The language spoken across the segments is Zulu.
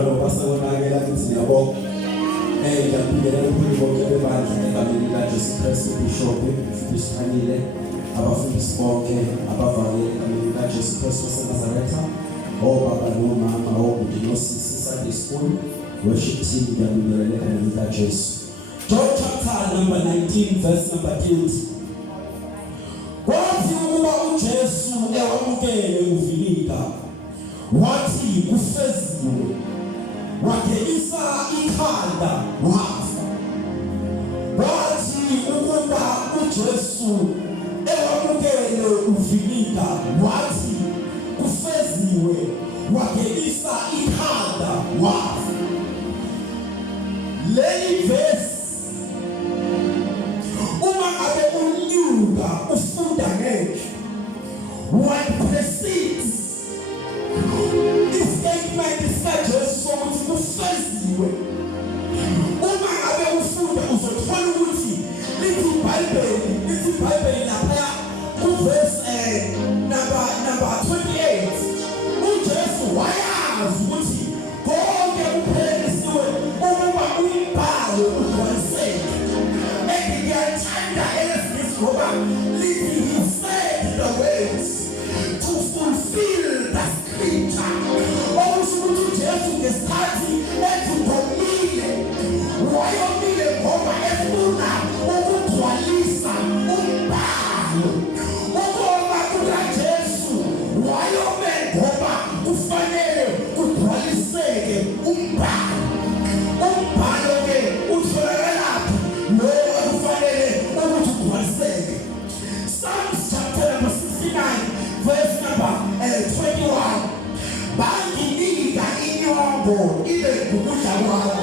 Nalo basabonakela ukuthi yabo ngiyabingelela ukuthi bonke bebandla egameni likaJesu Kristu Bishop Sifanile abafundisi bonke abavale egameni likaJesu Kristu waseNazaretha obaba nomama obaba nosisi Sunday School worship team ngiyabingelela egameni likaJesu. John chapter number 19 verse number 8. Kwathi ukuba uJesu ewamukele uvilika wathi kufeziwe wagelisa ikhanda wafa. Wathi ukuba uJesu ewamukele uvilika wathi kufeziwe wagelisa ikhanda wafa. Leli verse uma ngabe unyuka ufunda ngeke what precedes statement sikaJesu sokuthi kufeziwe. Uma ngabe ufunda uzothola ukuthi lithi iBhayibheli lapha kuverse number 28 uJesu wayazi ukuthi konke kuphelisiwe ukuba umbhalo ugcwaliseke. Ngiyachanda eSmith ngoba lithi he said the words to fulfill the scripture. Okusho Jesu ngesikhathi ethugomile wayomile ngoba efuna ukugcwalisa umbhalo. Ukoma kukaJesu wayome ngoba kufanele kugcwaliseke umbhalo. Umbhalo ke utholakalapi lokho kufanele ukuthi kugcwaliseke. Psalms chapter number 69 verse number 21. Banginika inyongo ibe ukudla kwami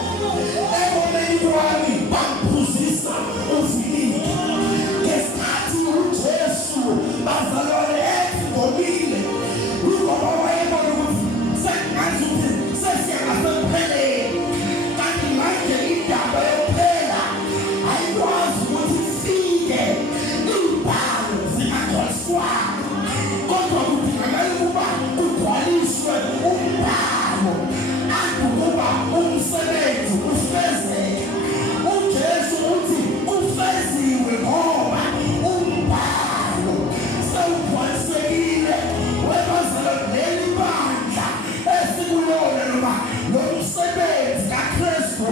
ekomeni kwami bangiphuzisa uvilike. Ngesikhathi uJesu bazalwane egomile ngoba wayebona ukuthi sengathi sesiyakasephelele kanti manje indaba yokuphela ayikwazi ukuthi ifike imbhalo zingagcwaliswanga kodwa kudingakala ukuba kugcwaliswe umbhalo akuba umsebenzi ufezeke. uJesu uthi kufeziwe ngoba umbhalo sewugcwalisekile. Webazela leli bandla esikulona noma lomsebenzi kaKristu,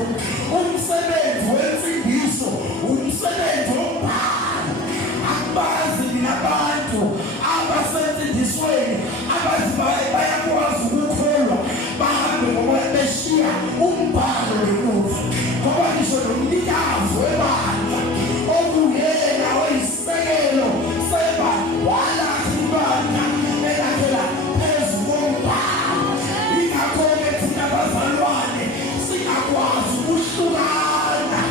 umsebenzi wensindiso, umsebenzi wombhalo. Abazi binabantu abasentindisweni abathi bayakwazi ukukholwa bahambe ngoba beshiya umbhalo ngemuva ngoba ngisho nomnikazi webandla okuyena oyisekelo seba walathi ibandla elakhela phezu kombhalo. Ingakho-ke thina bazalwane singakwazi ukuhlukana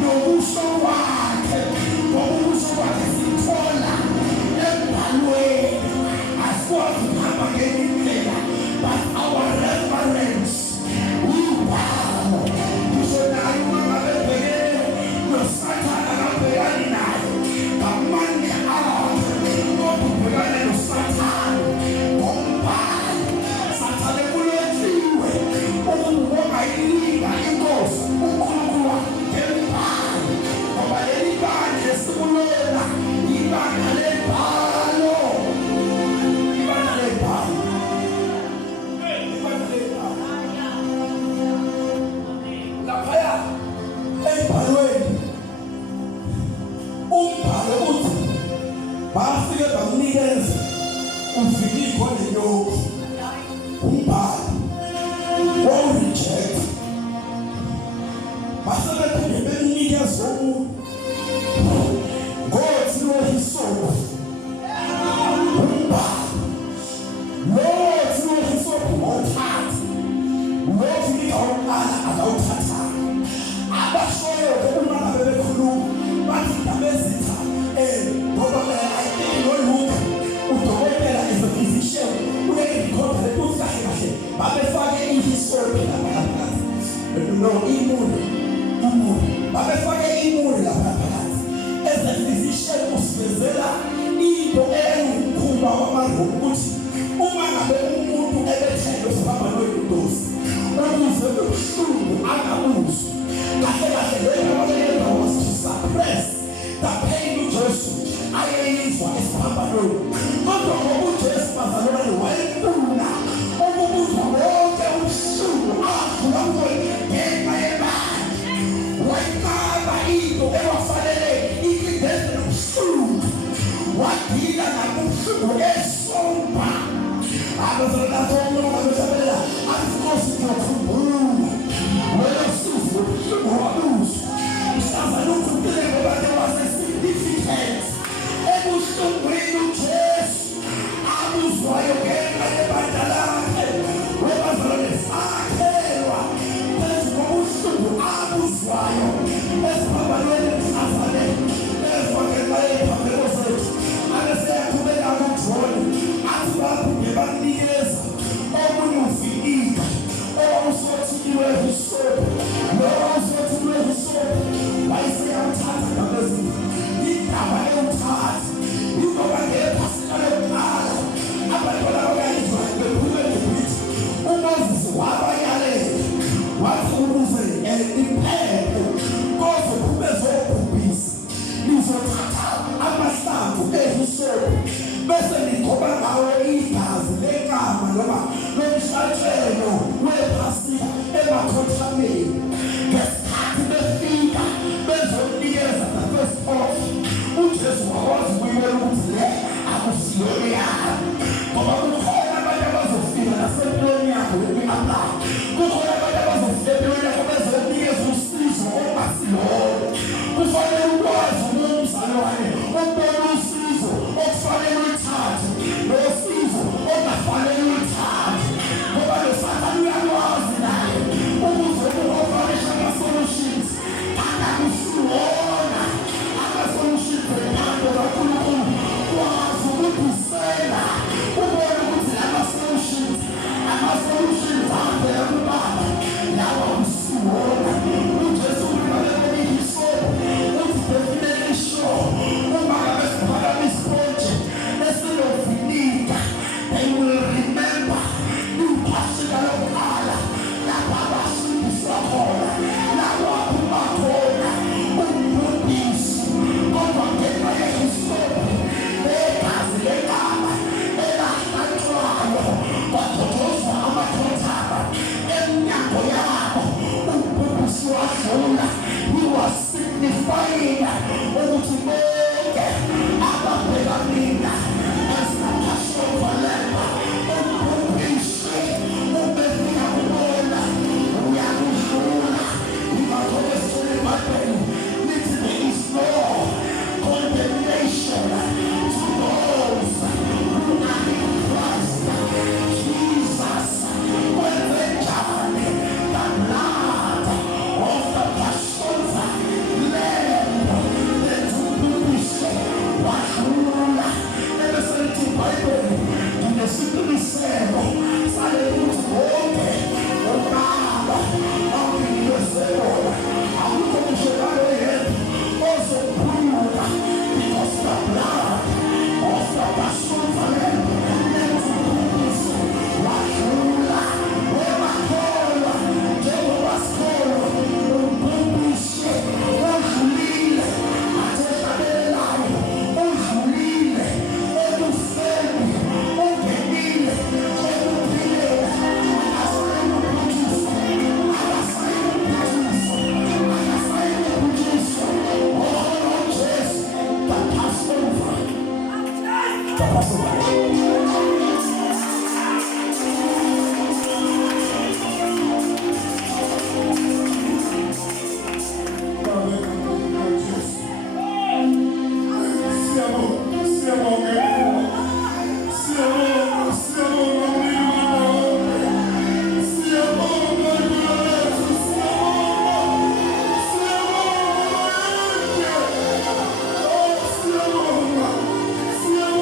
nokusho kwakhe ngoba ukusho kwakhe sithola embhalweni. Asikwazi ukuhamba ngenye indlela but our reference umbhalo. Ngisho naye uma ngabe ebhekene noSathane akabhekani naye ngamandla akhe kodwa ubhekane noSathane ngombhalo. Sathane kulethiwe ukuba ilinga inkosi uNkulunkulu ngembhalo ngoba leli bandla esikulona ibandla lebhalo. Laphaya embhalweni umbhalo uthi bafike bamnikeza uviliko lenyoko. Umbhalo wawureject basebephinde bemnikeza ngothi lohisopo. Umbhalo lothi lohisopo ngothatha lovinika wokuqala akawuthatha. Abashoyo uma ngabe bekhuluma bathi ndabezitha ngoba noluka udokotela is a physician uyeyikhonda ukuthi kahle kahle babefake ihistory lapha phakathi no imuni babefake imuni lapha phakathi. As a physician usivezela into eyayumkhuba wamaRoma ukuthi uma ngabe umuntu ebethelwe sihamba noyindosi ukuze bazalwane. Kodwa ngoba uJesu bazalwane wayefuna ukubuzwa wonke ubusuku adlula kuwo ngenxa yemali. Wayikaba into ewafanele iqindezwe nobusuku. Wadila nakubusuku esomba. Abazalwane athomloka besabela asikhosi ngiyakhumbula. Wena usuku ubusuku wabuso. Usazalukhu mpile ngoba there was a significance. Ebuhlungwini uJesu abuzwayo ngenxa yebandla lakhe. Webazalwane sakhelwa phezu kobuhlungu abuzwayo esiphambanweni emhlazane ezwangenxa yephambeko zethu. Abeseyaqhubeka kudrone athi baphinde banikeza omunye uvinika owawusothiliwe hisopu. Lowo usothiliwe hisopu wayeseyawuthatha ngabezinto. Indaba ewuthatha yingoba ngephasika lokuqala abantwana bakayizwa bephumele ngebithi uMoses wabayalela wathi ukuze iphepho kozophume zobhubhisa lizothatha amahlamvu ehisopu bese ligcoba ngawo igazi lenkama noma lomhlatshelo wephasika emakhothameni. Ngesikhathi befika bezonikeza the first offering, uJesu wakwazi ukuyibona ukuthi le akusiyona yami. Ngoba kukhona abantu abazofika nasempilweni yakho yokuhambana. Kukhona abantu abazofika empilweni yakho bezonikeza usizo ongasilona. Kufanele ukwazi umzalwane ukubona usizo okufanele ulithathe nosizo ongafanele ulithathe. Ngoba lo Sathane uyakwazi naye ukuze uku-ofarisha ama-solutions angakusiwona ama-solutions ephando kaNkulunkulu. Wazi ukudisela ubone ukuthi ama-solutions avela kuBaba lawa kusiwona. uJesu ulibalekele ihisopu uthi definitely sure uma ngabe siphakama isiponje esilovinika they will remember iphasika lokuqala lapho abasindiswa khona lapho aphuma khona umbhubhisi. Kodwa ngenxa yehisopu negazi lenkama elahlatshwayo kwathothozwa amakhothama emnyango yabo umbhubhisi wadlula. He was signifying ukuthi bonke ababheka mina as the Passover lamb umbhubhisi ubefika kubona uyakudlula. Ingakholesele emadeni lithi there is no condemnation to those who are in Christ Jesus. Kwenze njani the blood of the Passover lamb lethu umbhubhisi wadlula. Ebeselithi iBhayibheli nginesiqiniseko sale ukuthi bonke uBaba awunikezela akukho umshekalo yedwa ozokhulula because the blood of the Passover lamb lethu umbhubhisi wadlula. Wemakholwa njengoba sikholwa umbhubhisi udlulile athehlabelelayo udlulile ekufeni ungenile ekuphileni. Akasayibhujiswa oh Lord Jesus, the Passover.